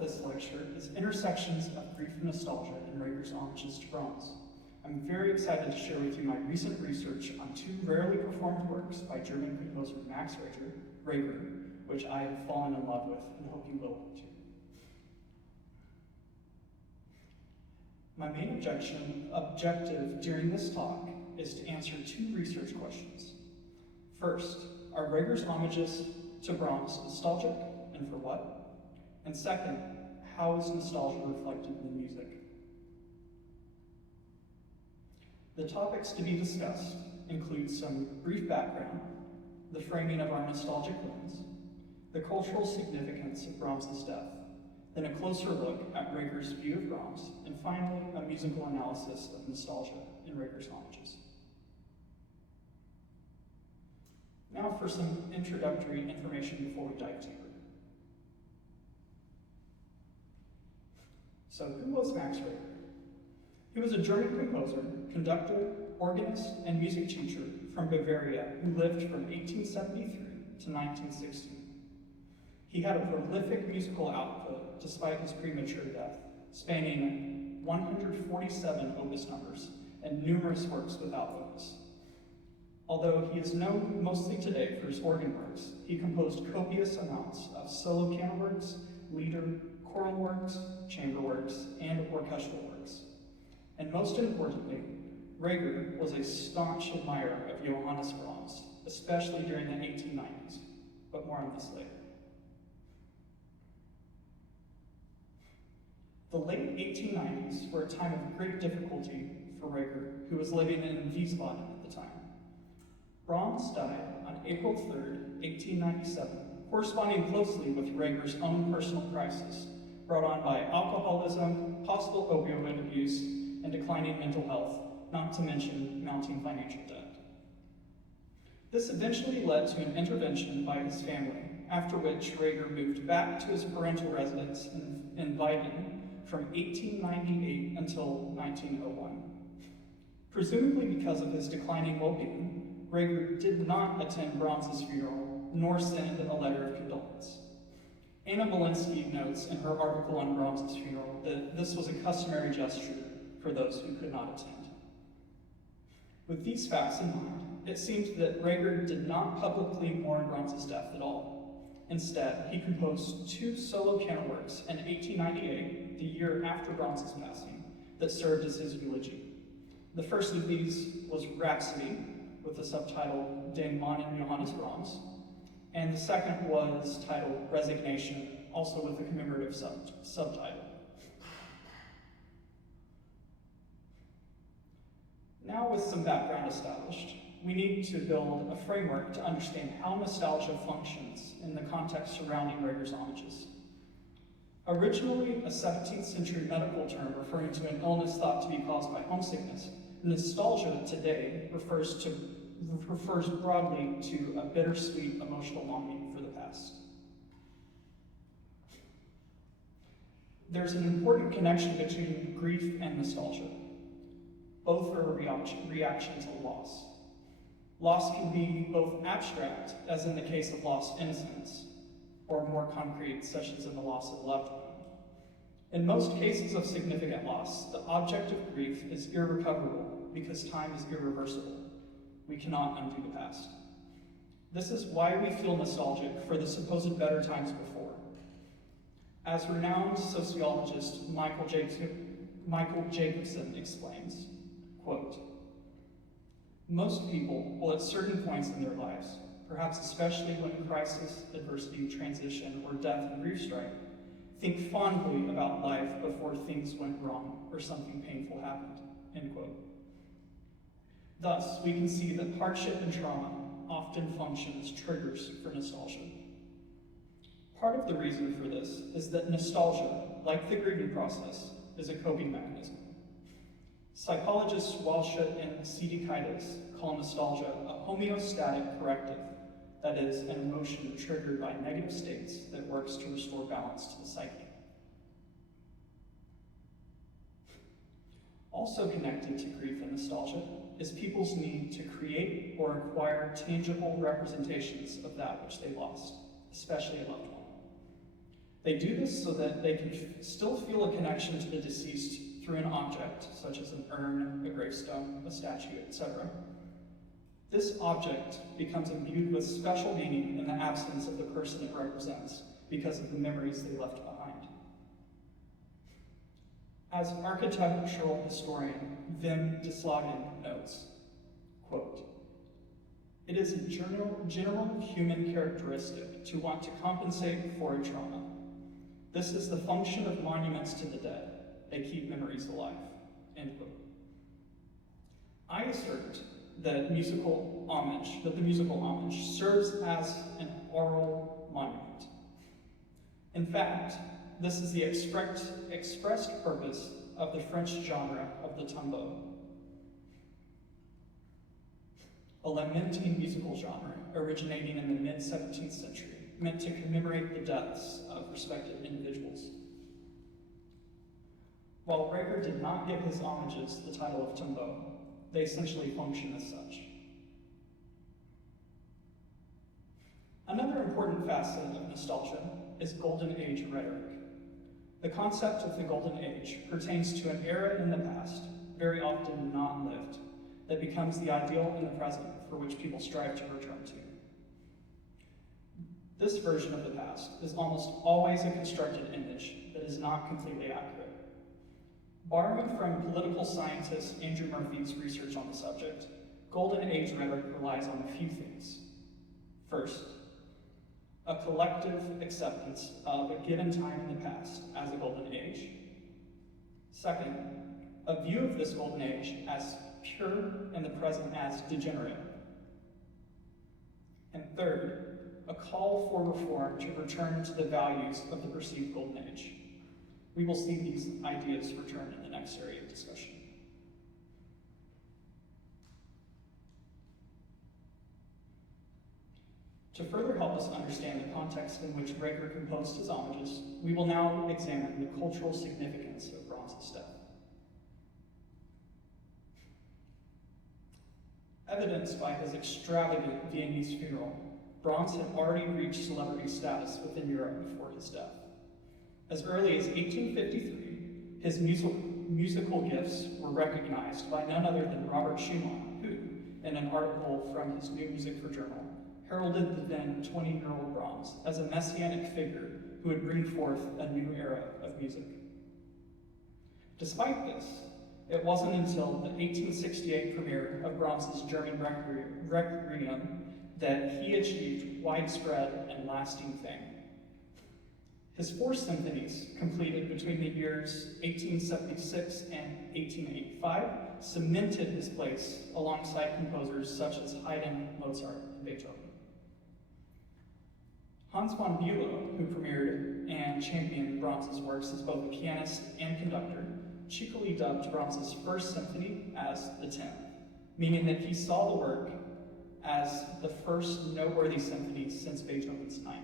of this lecture is Intersections of Grief and Nostalgia in Reger's Homages to Brahms. I'm very excited to share with you my recent research on two rarely performed works by German composer Max Reger, which I have fallen in love with and hope you will too. My main objective during this talk is to answer two research questions. First, are Reger's homages to Brahms nostalgic, and for what? And second, how is nostalgia reflected in the music? The topics to be discussed include some brief background, the framing of our nostalgic lens, the cultural significance of Brahms' death, then a closer look at Reger's view of Brahms, and finally, a musical analysis of nostalgia in Reger's homages. Now for some introductory information before we dive deeper. So who was Max Reger? He was a German composer, conductor, organist, and music teacher from Bavaria who lived from 1873 to 1960. He had a prolific musical output despite his premature death, spanning 147 opus numbers and numerous works without opus. Although he is known mostly today for his organ works, he composed copious amounts of solo piano works, lieder, choral works, chamber works, and orchestral works. And most importantly, Reger was a staunch admirer of Johannes Brahms, especially during the 1890s, but more on this later. The late 1890s were a time of great difficulty for Reger, who was living in Wiesbaden at the time. Brahms died on April 3rd, 1897, corresponding closely with Reger's own personal crisis, brought on by alcoholism, possible opioid abuse, and declining mental health, not to mention mounting financial debt. This eventually led to an intervention by his family, after which Reger moved back to his parental residence in Weiden from 1898 until 1901. Presumably because of his declining well-being, Reger did not attend Brahms' funeral, nor send a letter of condolence. Anna Malinsky notes in her article on Brahms' funeral that this was a customary gesture for those who could not attend. With these facts in mind, it seemed that Reger did not publicly mourn Brahms' death at all. Instead, he composed two solo piano works in 1898, the year after Brahms' passing, that served as his eulogy. The first of these was Rhapsody, with the subtitle Den Mannen Johannes Brahms, and the second was titled Resignation, also with a commemorative subtitle. Now with some background established, we need to build a framework to understand how nostalgia functions in the context surrounding Reger's homages. Originally a 17th century medical term referring to an illness thought to be caused by homesickness, nostalgia today refers broadly to a bittersweet emotional longing for the past. There's an important connection between grief and nostalgia. Both are reactions to loss. Loss can be both abstract, as in the case of lost innocence, or more concrete, such as in the loss of a loved one. In most cases of significant loss, the object of grief is irrecoverable because time is irreversible. We cannot undo the past. This is why we feel nostalgic for the supposed better times before. As renowned sociologist Michael Jacobson explains, quote, "Most people will at certain points in their lives, perhaps especially when crisis, adversity, transition, or death and grief strike, think fondly about life before things went wrong or something painful happened," end quote. Thus, we can see that hardship and trauma often function as triggers for nostalgia. Part of the reason for this is that nostalgia, like the grieving process, is a coping mechanism. Psychologists Walshut and Sidikaitis call nostalgia a homeostatic corrective, that is, an emotion triggered by negative states that works to restore balance to the psyche. Also connected to grief and nostalgia is people's need to create or acquire tangible representations of that which they lost, especially a loved one. They do this so that they can still feel a connection to the deceased through an object, such as an urn, a gravestone, a statue, etc. This object becomes imbued with special meaning in the absence of the person it represents because of the memories they left behind. As architectural historian Wim Deslagen notes, quote, "It is a general human characteristic to want to compensate for a trauma. This is the function of monuments to the dead. They keep memories alive," end quote. I assert that the musical homage serves as an oral monument. In fact, this is the expressed purpose of the French genre of the tombeau, a lamenting musical genre originating in the mid-17th century, meant to commemorate the deaths of respected individuals. While Reger did not give his homages the title of tombeau, they essentially function as such. Another important facet of nostalgia is Golden Age rhetoric. The concept of the Golden Age pertains to an era in the past, very often not lived, that becomes the ideal in the present for which people strive to return to. This version of the past is almost always a constructed image that is not completely accurate. Borrowing from political scientist Andrew Murphy's research on the subject, Golden Age rhetoric relies on a few things. First, a collective acceptance of a given time in the past as a golden age. Second, a view of this golden age as pure and the present as degenerate. And third, a call for reform to return to the values of the perceived golden age. We will see these ideas return in the next area of discussion. To further help us understand the context in which Reger composed his homages, we will now examine the cultural significance of Brahms' death. Evidenced by his extravagant Viennese funeral, Brahms had already reached celebrity status within Europe before his death. As early as 1853, his musical gifts were recognized by none other than Robert Schumann, who, in an article from his New Music for Journal, heralded the then 20-year-old Brahms as a messianic figure who would bring forth a new era of music. Despite this, it wasn't until the 1868 premiere of Brahms' German Requiem that he achieved widespread and lasting fame. His 4 symphonies, completed between the years 1876 and 1885, cemented his place alongside composers such as Haydn, Mozart, and Beethoven. Hans von Bülow, who premiered and championed Brahms' works as both a pianist and conductor, cheekily dubbed Brahms' first symphony as the 10th, meaning that he saw the work as the first noteworthy symphony since Beethoven's 9th.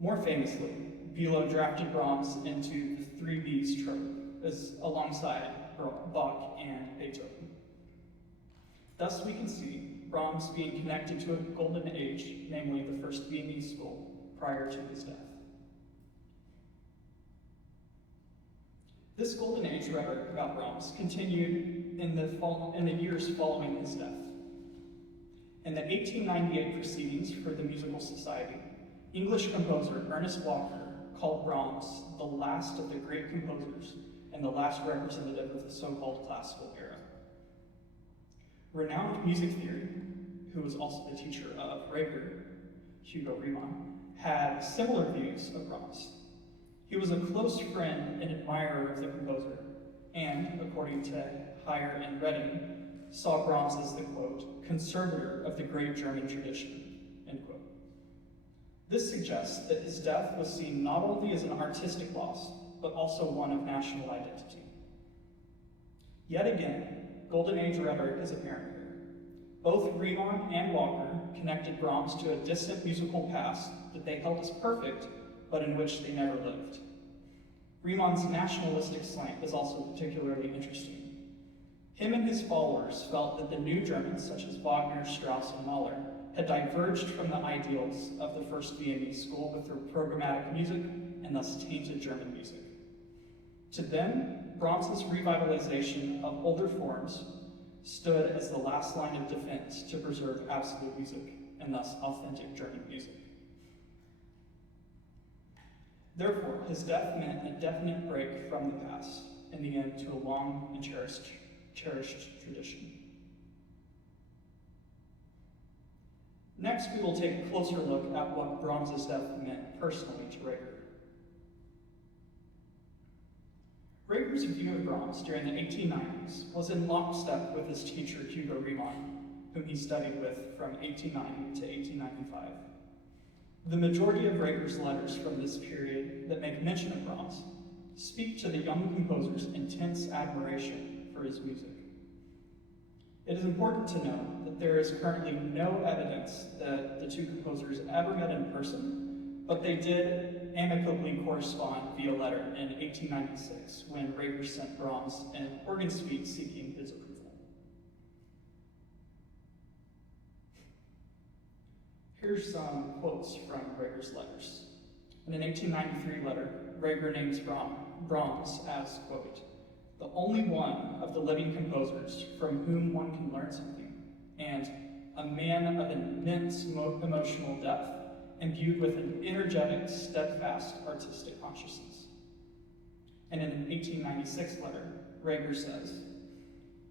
More famously, Bülow drafted Brahms into the 3 B's trope, alongside Bach and Beethoven. Thus we can see Brahms being connected to a golden age, namely the first Viennese school, prior to his death. This golden age rhetoric about Brahms continued in the years following his death. In the 1898 proceedings for the Musical Society, English composer Ernest Walker called Brahms the last of the great composers and the last representative of the so-called classical era. Renowned music theory, who was also the teacher of Reger, Hugo Riemann, had similar views of Brahms. He was a close friend and admirer of the composer, and, according to Heyer and Redding, saw Brahms as the, quote, conservator of the great German tradition, end quote. This suggests that his death was seen not only as an artistic loss, but also one of national identity. Yet again, Golden Age rhetoric is apparent here. Both Riemann and Walker connected Brahms to a distant musical past that they held as perfect, but in which they never lived. Riemann's nationalistic slant is also particularly interesting. Him and his followers felt that the new Germans, such as Wagner, Strauss, and Mahler, had diverged from the ideals of the first Viennese school with their programmatic music and thus tainted German music. To them, Brahms's revitalization of older forms stood as the last line of defense to preserve absolute music and thus authentic German music. Therefore, his death meant a definite break from the past and the end to a long and cherished tradition. Next, we will take a closer look at what Brahms's death meant personally to Reger. Reger's view of Brahms during the 1890s was in lockstep with his teacher Hugo Riemann, whom he studied with from 1890 to 1895. The majority of Reger's letters from this period that make mention of Brahms speak to the young composer's intense admiration for his music. It is important to note that there is currently no evidence that the two composers ever met in person, but they did amicably correspond via letter in 1896 when Reger sent Brahms an organ suite seeking his approval. Here's some quotes from Reger's letters. In an 1893 letter, Reger names Brahms as, quote, "the only one of the living composers from whom one can learn something, and a man of immense emotional depth, imbued with an energetic, steadfast artistic consciousness." And in an 1896 letter, Reger says,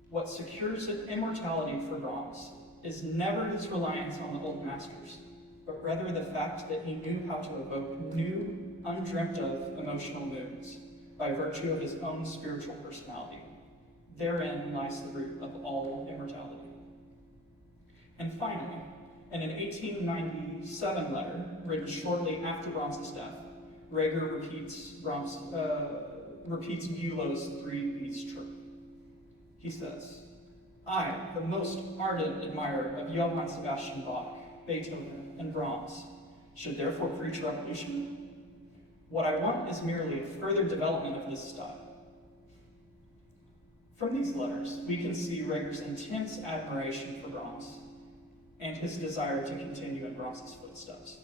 "What secures immortality for Brahms is never his reliance on the old masters, but rather the fact that he knew how to evoke new, undreamt of emotional moods by virtue of his own spiritual personality. Therein lies the root of all immortality." And finally, in an 1897 letter written shortly after Brahms's death, Reger repeats Bülow's three-piece trope. He says, "I, the most ardent admirer of Johann Sebastian Bach, Beethoven, and Brahms, should therefore preach revolution? What I want is merely a further development of this style." From these letters, we can see Reger's intense admiration for Brahms and his desire to continue in Brahms's footsteps.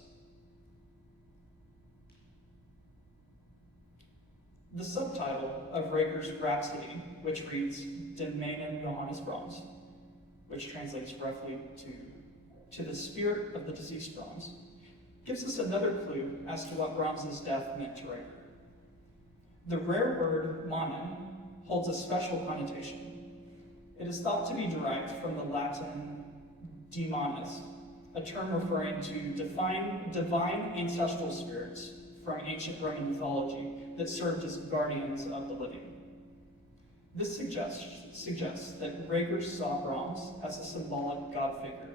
The subtitle of Reger's Rhapsody, which reads Den Meinen Johannes Brahms, which translates roughly to the spirit of the deceased Brahms, gives us another clue as to what Brahms's death meant to Reger. The rare word manen holds a special connotation. It is thought to be derived from the Latin daemones, a term referring to divine ancestral spirits from ancient Roman mythology that served as guardians of the living. This suggests that Reger saw Brahms as a symbolic god figure.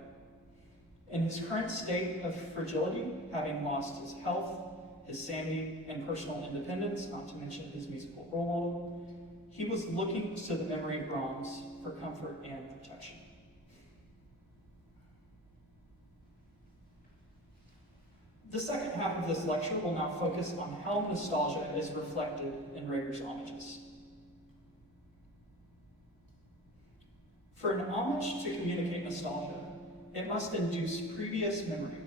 In his current state of fragility, having lost his health, his sanity, and personal independence, not to mention his musical role model, he was looking to the memory of Brahms for comfort and protection. The second half of this lecture will now focus on how nostalgia is reflected in Reger's homages. For an homage to communicate nostalgia, it must induce previous memory.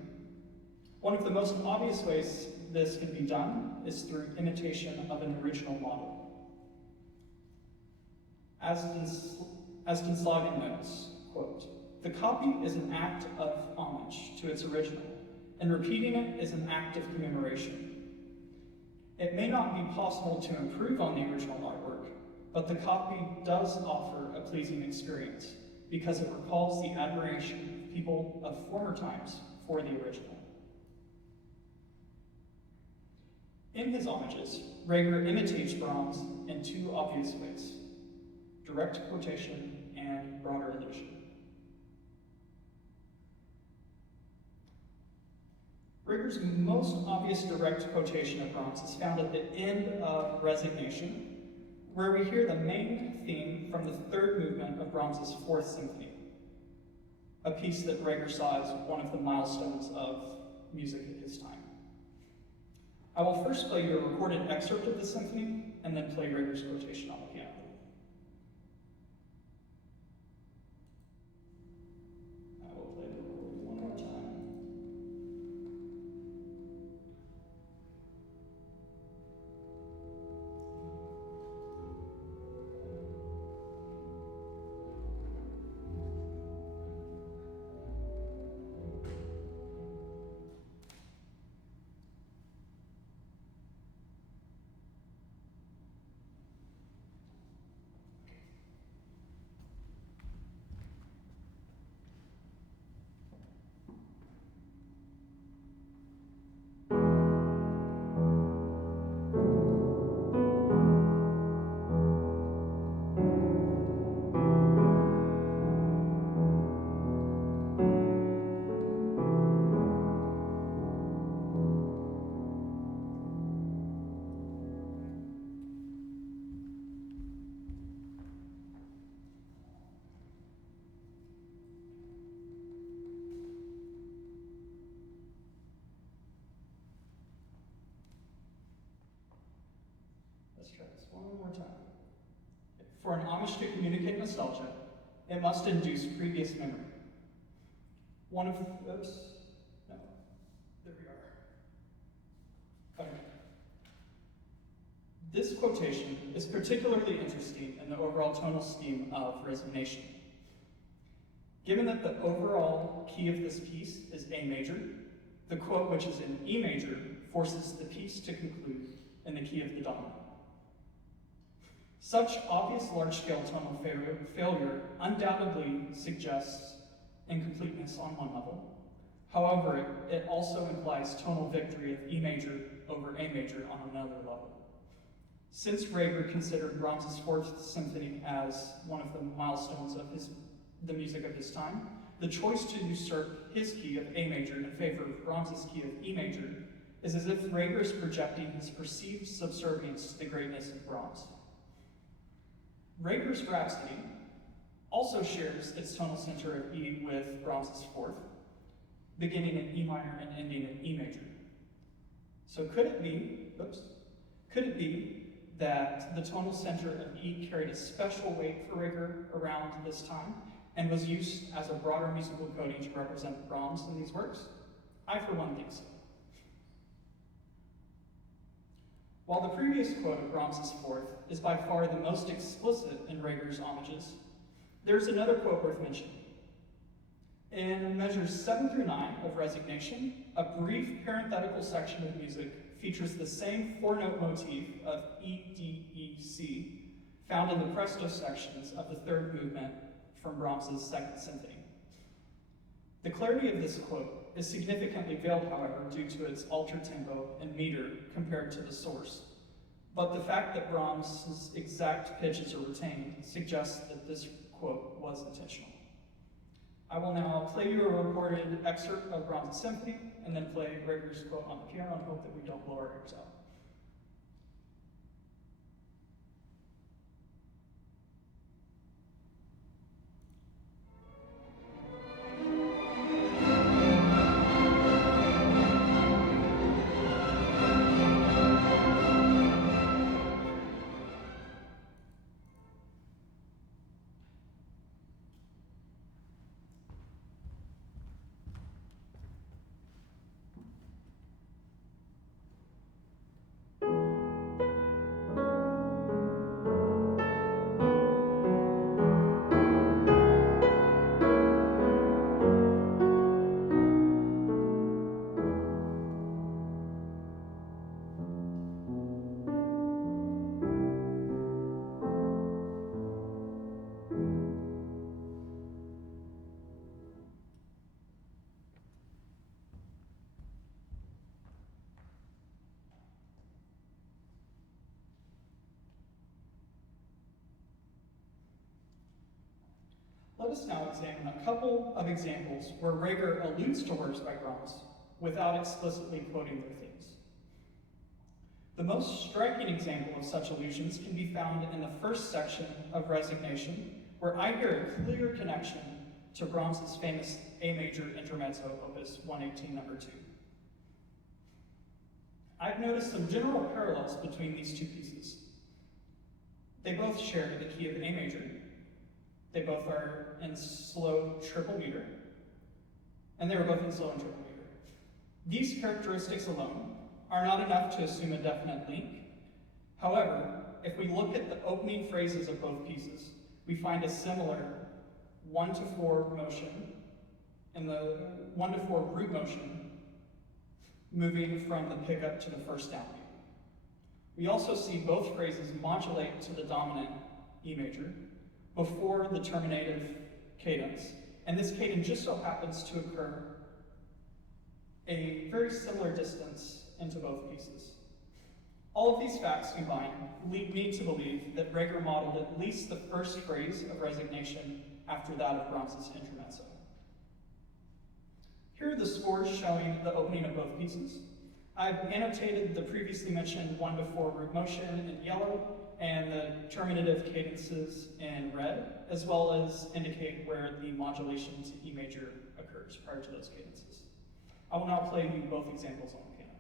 One of the most obvious ways this can be done is through imitation of an original model. As Dinslagen notes, quote, "The copy is an act of homage to its original, and repeating it is an act of commemoration. It may not be possible to improve on the original artwork, but the copy does offer a pleasing experience because it recalls the admiration of people of former times for the original." In his homages, Reger imitates Brahms in two obvious ways: direct quotation and broader allusion. Reger's most obvious direct quotation of Brahms is found at the end of Resignation, where we hear the main theme from the third movement of Brahms's Fourth Symphony, a piece that Reger saw as one of the milestones of music at his time. I will first play you a recorded excerpt of the symphony, and then play Reger's quotation on the piano. I will play the recording one more time. Let's try this one more time. For an homage to communicate nostalgia, it must induce previous memory. One of those, no, there we are. Okay. This quotation is particularly interesting in the overall tonal scheme of Resignation. Given that the overall key of this piece is A major, the quote, which is in E major, forces the piece to conclude in the key of the dominant. Such obvious large-scale tonal failure undoubtedly suggests incompleteness on one level. However, it also implies tonal victory of E major over A major on another level. Since Reger considered Brahms's Fourth Symphony as one of the milestones of the music of his time, the choice to usurp his key of A major in favor of Brahms's key of E major is as if Reger is projecting his perceived subservience to the greatness of Brahms. Reger's Rhapsody also shares its tonal center of E with Brahms's Fourth, beginning in E minor and ending in E major. So could it be that the tonal center of E carried a special weight for Reger around this time and was used as a broader musical coding to represent Brahms in these works? I, for one, think so. While the previous quote of Brahms's Fourth is by far the most explicit in Reger's homages, there's another quote worth mentioning. In measures 7 through 9 of Resignation, a brief parenthetical section of music features the same four-note motif of E, D, E, C, found in the presto sections of the third movement from Brahms's Second Symphony. The clarity of this quote is significantly veiled, however, due to its altered tempo and meter compared to the source. But the fact that Brahms's exact pitches are retained suggests that this quote was intentional. I will now play you a recorded excerpt of Brahms' symphony, and then play Reger's quote on the piano and hope that we don't blow our ears out. Let us now examine a couple of examples where Reger alludes to works by Brahms without explicitly quoting their themes. The most striking example of such allusions can be found in the first section of Resignation, where I hear a clear connection to Brahms's famous A major intermezzo, opus 118, number 2. I've noticed some general parallels between these two pieces. They both share the key of A major. They both are in slow triple meter, and they were both in slow and triple meter. These characteristics alone are not enough to assume a definite link. However, if we look at the opening phrases of both pieces, we find a similar 1-4 motion, and the 1-4 root motion moving from the pickup to the first downbeat. We also see both phrases modulate to the dominant E major before the terminative cadence, and this cadence just so happens to occur a very similar distance into both pieces. All of these facts combined lead me to believe that Reger modeled at least the first phrase of Resignation after that of Brahms's intermezzo. Here are the scores showing the opening of both pieces. I've annotated the previously mentioned 1-4 root motion in yellow and the terminative cadences in red, as well as indicate where the modulation to E major occurs prior to those cadences. I will now play you both examples on the piano.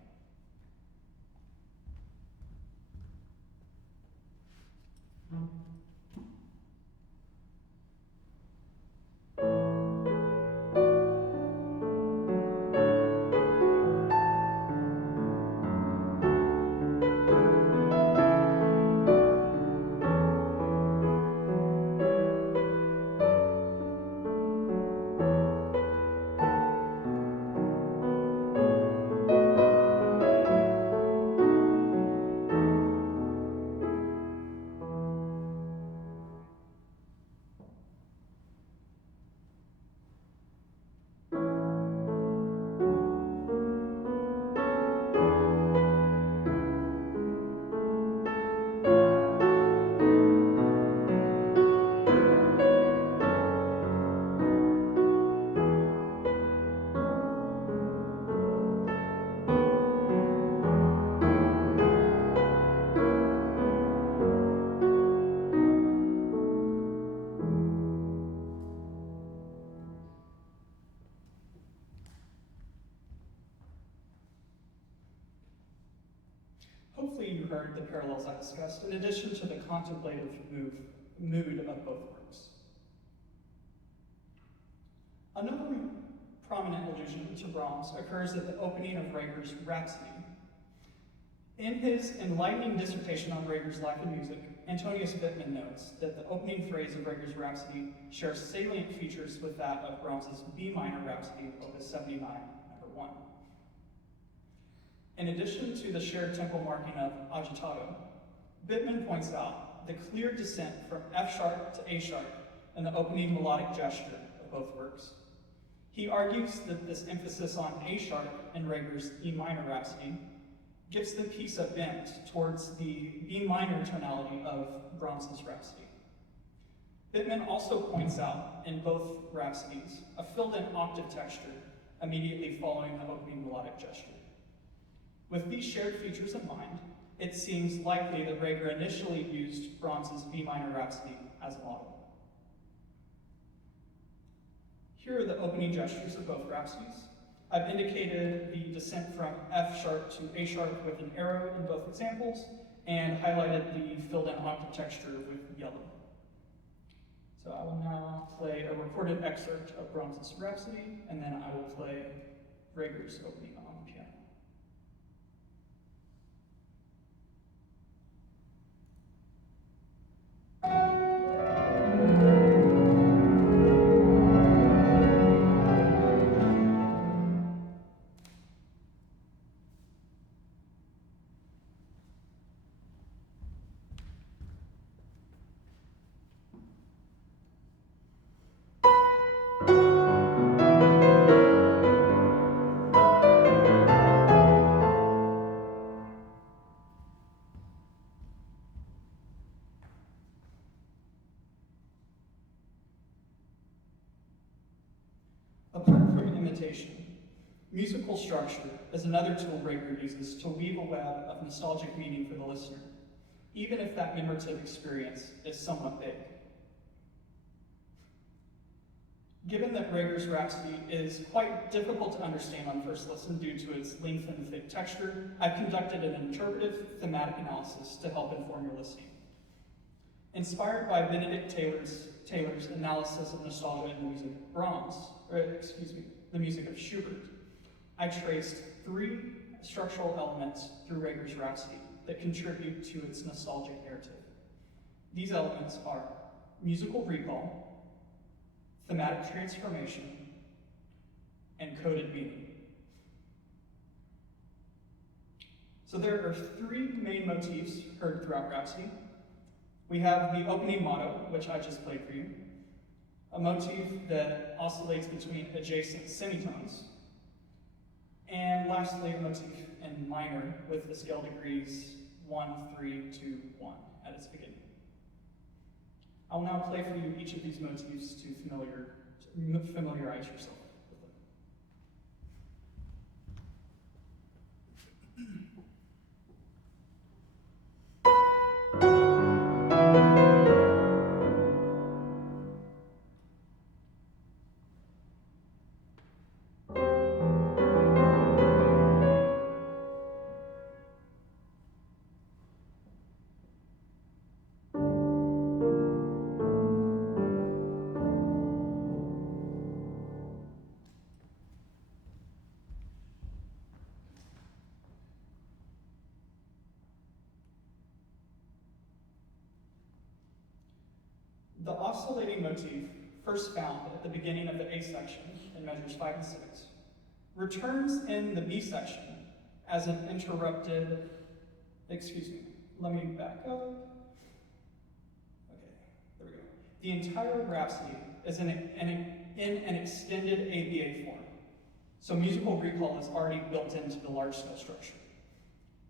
Hopefully you heard the parallels I discussed, in addition to the contemplative mood of both works. Another prominent allusion to Brahms occurs at the opening of Reger's Rhapsody. In his enlightening dissertation on Reger's life and music, Antonius Bittmann notes that the opening phrase of Reger's Rhapsody shares salient features with that of Brahms's B minor Rhapsody, Opus 79, number 1. In addition to the shared tempo marking of agitato, Bittmann points out the clear descent from F sharp to A sharp in the opening melodic gesture of both works. He argues that this emphasis on A sharp in Reger's E minor Rhapsody gives the piece a bent towards the B minor tonality of Brahms's Rhapsody. Bittmann also points out in both Rhapsodies a filled-in octave texture immediately following the opening melodic gesture. With these shared features in mind, it seems likely that Reger initially used Brahms's B minor Rhapsody as a model. Here are the opening gestures of both Rhapsodies. I've indicated the descent from F sharp to A sharp with an arrow in both examples, and highlighted the filled-in octave texture with yellow. So I will now play a recorded excerpt of Brahms's Rhapsody, and then I will play Reger's opening on the piano. Apart from imitation, musical structure is another tool Reger uses to weave a web of nostalgic meaning for the listener, even if that memorative experience is somewhat vague. Given that Reger's Rhapsody is quite difficult to understand on first listen due to its length and thick texture, I've conducted an interpretive thematic analysis to help inform your listening. Inspired by Benedict Taylor's analysis of nostalgia in the music of the music of Schubert, I traced 3 structural elements through Reger's Rhapsody that contribute to its nostalgic narrative. These elements are musical recall, thematic transformation, and coded meaning. So there are 3 main motifs heard throughout Rhapsody. We have the opening motto, which I just played for you, a motif that oscillates between adjacent semitones, and lastly, a motif in minor with the scale degrees 1, 3, 2, 1 at its beginning. I will now play for you each of these motifs to familiarize yourself with them. The oscillating motif, first found at the beginning of the A section in measures 5 and 6, returns in the B section as an interrupted, let me back up. Okay, there we go. The entire rhapsody is in an extended ABA form, so musical recall is already built into the large-scale structure.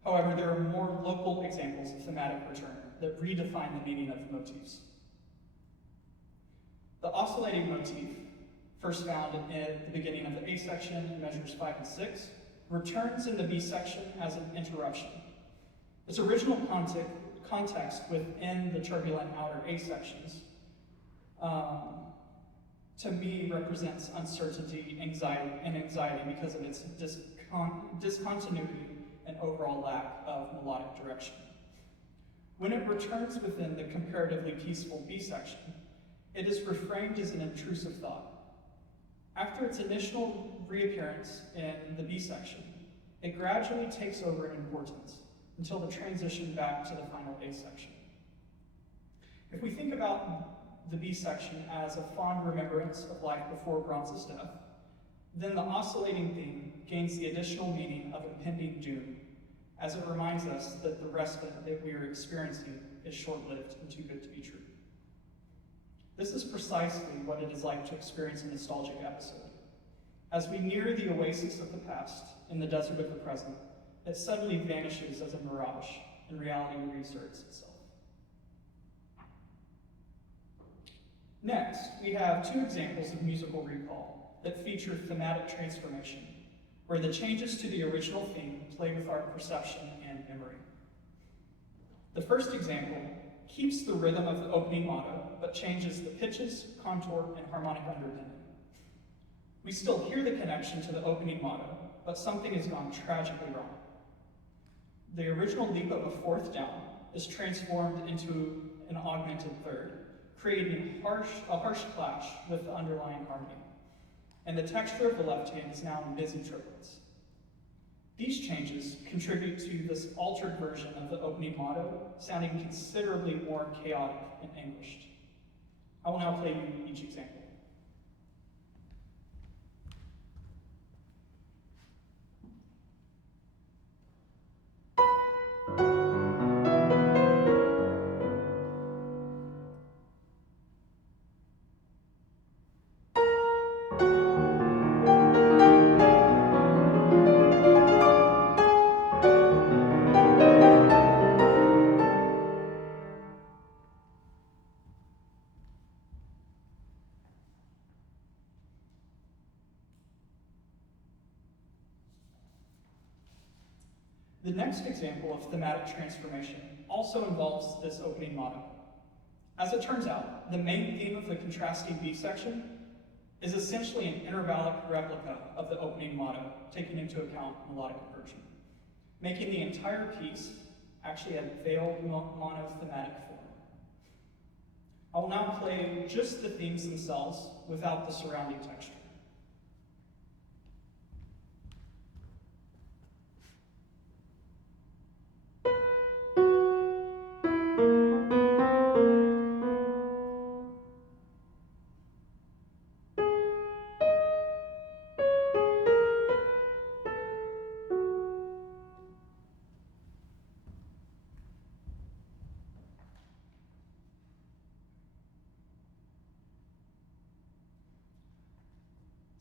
However, there are more local examples of thematic return that redefine the meaning of motifs. The oscillating motif, first found at the beginning of the A section in measures 5 and 6, returns in the B section as an interruption. Its original context within the turbulent outer A sections, to me, represents uncertainty, anxiety because of its discontinuity and overall lack of melodic direction. When it returns within the comparatively peaceful B section, it is reframed as an intrusive thought. After its initial reappearance in the B section, it gradually takes over in importance until the transition back to the final A section. If we think about the B section as a fond remembrance of life before Brahms's death, then the oscillating theme gains the additional meaning of impending doom, as it reminds us that the respite that we are experiencing is short-lived and too good to be true. This is precisely what it is like to experience a nostalgic episode. As we near the oasis of the past in the desert of the present, it suddenly vanishes as a mirage, and reality reasserts itself. Next, we have two examples of musical recall that feature thematic transformation, where the changes to the original theme play with our perception and memory. The first example keeps the rhythm of the opening motto, but changes the pitches, contour, and harmonic underpinning. We still hear the connection to the opening motto, but something has gone tragically wrong. The original leap of a fourth down is transformed into an augmented third, creating a harsh clash with the underlying harmony. And the texture of the left hand is now in busy triplets. These changes contribute to this altered version of the opening motto, sounding considerably more chaotic and anguished. I will now play you each example. The next example of thematic transformation also involves this opening motto. As it turns out, the main theme of the contrasting B section is essentially an intervallic replica of the opening motto, taking into account melodic inversion, making the entire piece actually a veiled monothematic form. I will now play just the themes themselves without the surrounding texture.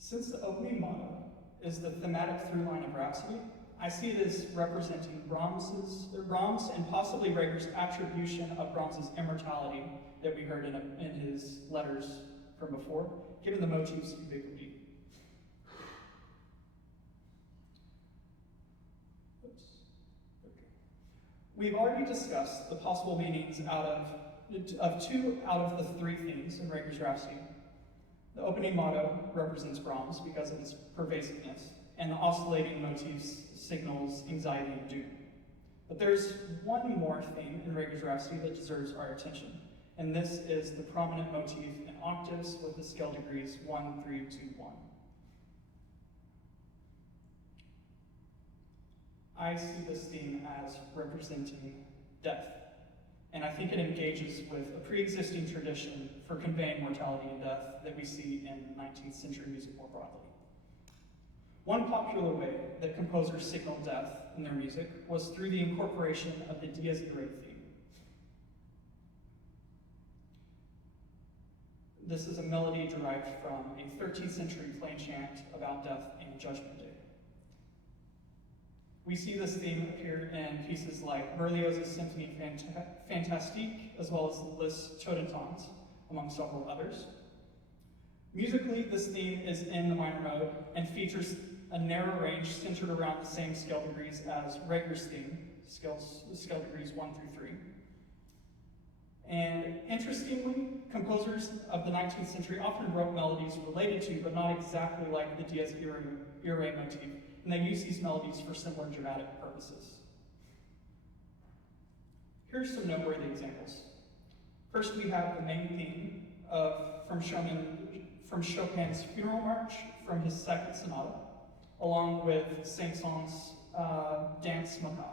Since the opening motto is the thematic through line of Rhapsody, I see it as representing Brahms and possibly Reger's attribution of Brahms's immortality that we heard in his letters from before, given the motif's ubiquity. We've already discussed the possible meanings of two out of the three themes in Reger's Rhapsody. The opening motto represents Brahms because of its pervasiveness, and the oscillating motifs signals anxiety and doom. But there's one more theme in Reger's Rhapsody that deserves our attention, and this is the prominent motif in octaves with the scale degrees 1, 3, 2, 1. I see this theme as representing death, and I think it engages with a pre-existing tradition for conveying mortality and death that we see in 19th century music more broadly. One popular way that composers signaled death in their music was through the incorporation of the Dies Irae theme. This is a melody derived from a 13th century plain chant about death and Judgment Day. We see this theme appear in pieces like Berlioz's Symphonie Fantastique, as well as Liszt's Totentanz, among several others. Musically, this theme is in the minor mode and features a narrow range centered around the same scale degrees as Reger's theme, scale degrees 1 through 3. And interestingly, composers of the 19th century often wrote melodies related to, but not exactly like the Dies Irae motif, and they use these melodies for similar dramatic purposes. Here's some noteworthy examples. First, we have the main theme from Chopin's Funeral March from his second sonata, along with Saint-Saëns' Danse Macabre.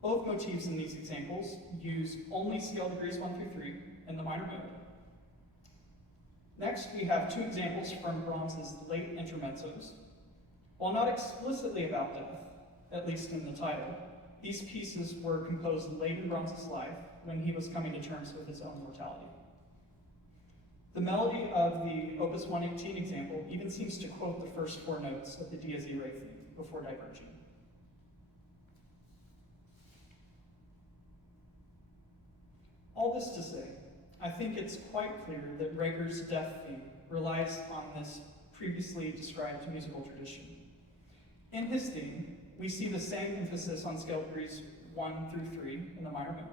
Both motifs in these examples use only scale degrees 1 through 3 in the minor mode. Next, we have two examples from Brahms's late intermezzos. While not explicitly about death, at least in the title, these pieces were composed late in Brahms's life when he was coming to terms with his own mortality. The melody of the Opus 118 example even seems to quote the first four notes of the Dies Irae theme before diverging. All this to say, I think it's quite clear that Reger's death theme relies on this previously described musical tradition. In his theme, we see the same emphasis on scale degrees 1 through 3 in the minor mode.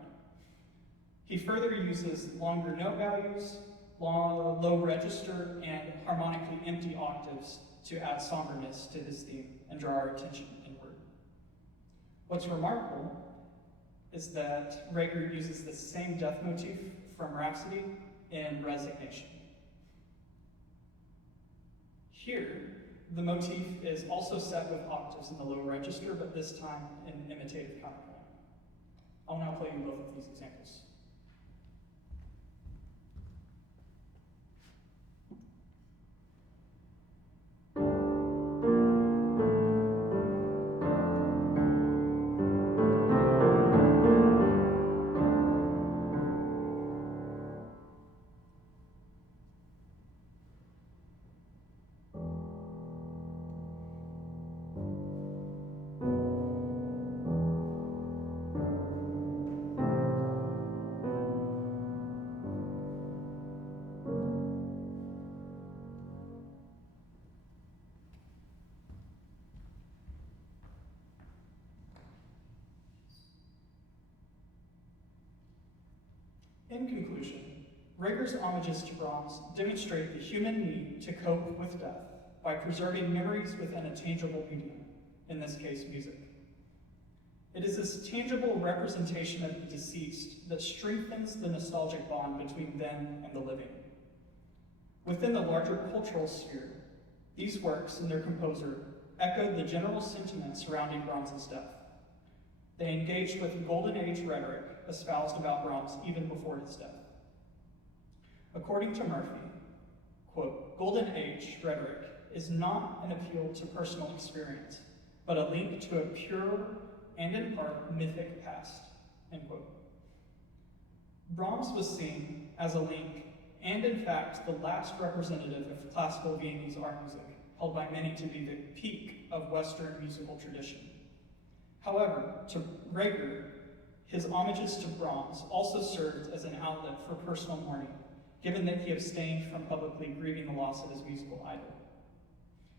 He further uses longer note values, low register, and harmonically empty octaves to add somberness to his theme and draw our attention inward. What's remarkable is that Reger uses the same death motif from Rhapsody in Resignation. Here, the motif is also set with octaves in the low register, but this time in imitative counterpoint. I'll now play you both of these examples. In conclusion, Reger's homages to Brahms demonstrate the human need to cope with death by preserving memories within a tangible medium, in this case, music. It is this tangible representation of the deceased that strengthens the nostalgic bond between them and the living. Within the larger cultural sphere, these works and their composer echoed the general sentiment surrounding Brahms's death. They engaged with Golden Age rhetoric espoused about Brahms even before his death. According to Murphy, quote, "Golden Age rhetoric is not an appeal to personal experience, but a link to a pure and in part mythic past," end quote. Brahms was seen as a link, and in fact, the last representative of classical Viennese art music, held by many to be the peak of Western musical tradition. However, to Reger, his homages to Brahms also served as an outlet for personal mourning, given that he abstained from publicly grieving the loss of his musical idol.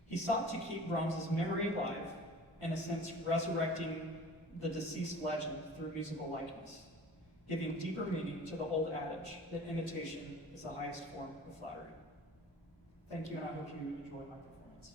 He sought to keep Brahms's memory alive, in a sense resurrecting the deceased legend through musical likeness, giving deeper meaning to the old adage that imitation is the highest form of flattery. Thank you, and I hope you enjoyed my performance.